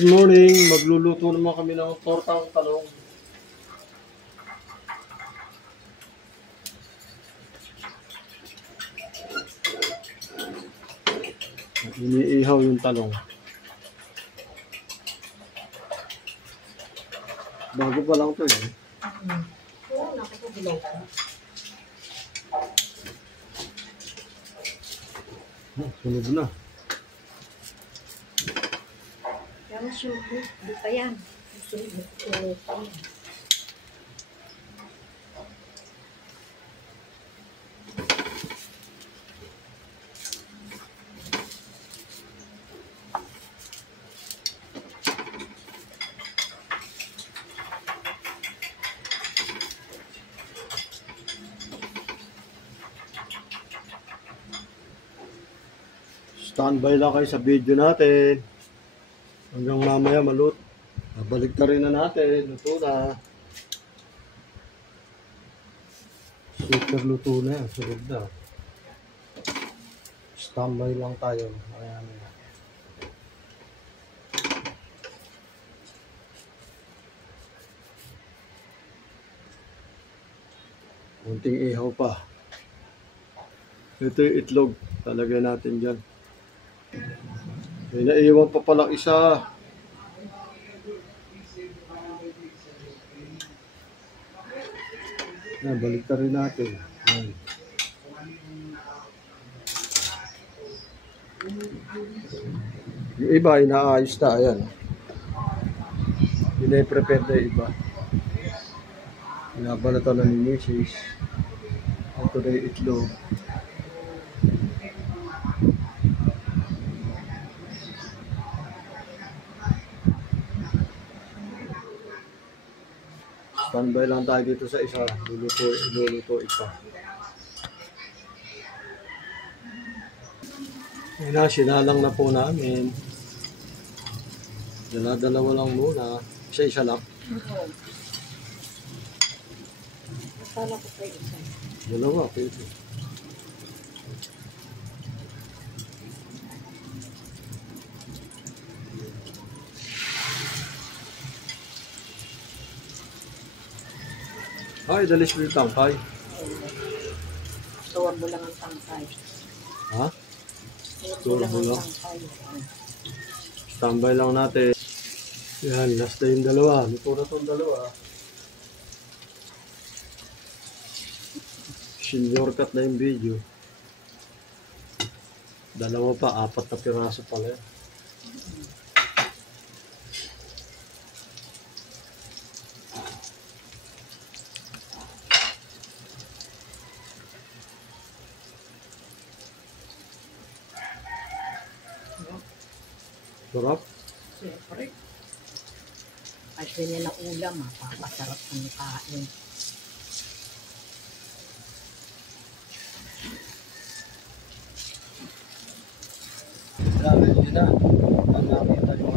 Good morning, magluluto naman kami ng tortang talong. Iniihaw yung talong. Bago pa lang ito eh. Oo, nakikita ko. Sunog na. Kaya masubo, di pa yan. Masubo pa yan. Standby lang kayo sa video natin. Hanggang mamaya malut. Babalik ka rin na natin. Luto na. Super luto na yan. Sunog na. Standby lang tayo. Ayan. Kunting ihaw pa. Ito yung itlog. Talagay natin dyan. May naiwan pa palang isa. Yan, balik ka rin natin. Yan. Yung iba, inaayos na. Ayan. Pina-prepare na yung iba. Pinabalatan na ni Mrs. Ito na yung itlog. Standby lang tayo dito sa isa. Luluto isa. Yan na, sinalang na po namin. Dala-dalawa lang muna. Isa-isa lang. Oo. Akala ko pa isa. Dalawa, pwede. Ay, dalis mo yung tangkay. Tuwag mo lang ang tangkay. Ha? Tuwag mo lang Tuwag mo ang lang. tangkay. Standby lang natin. Yan, last na yung dalawa. Luto na itong dalawa. Senior cut na yung video. Dalawa pa, 4 na piraso pala. Sarap. Siyempre. At ganyan na ulam, papasarap ng kain. Yan, ready na. Ang nakita yung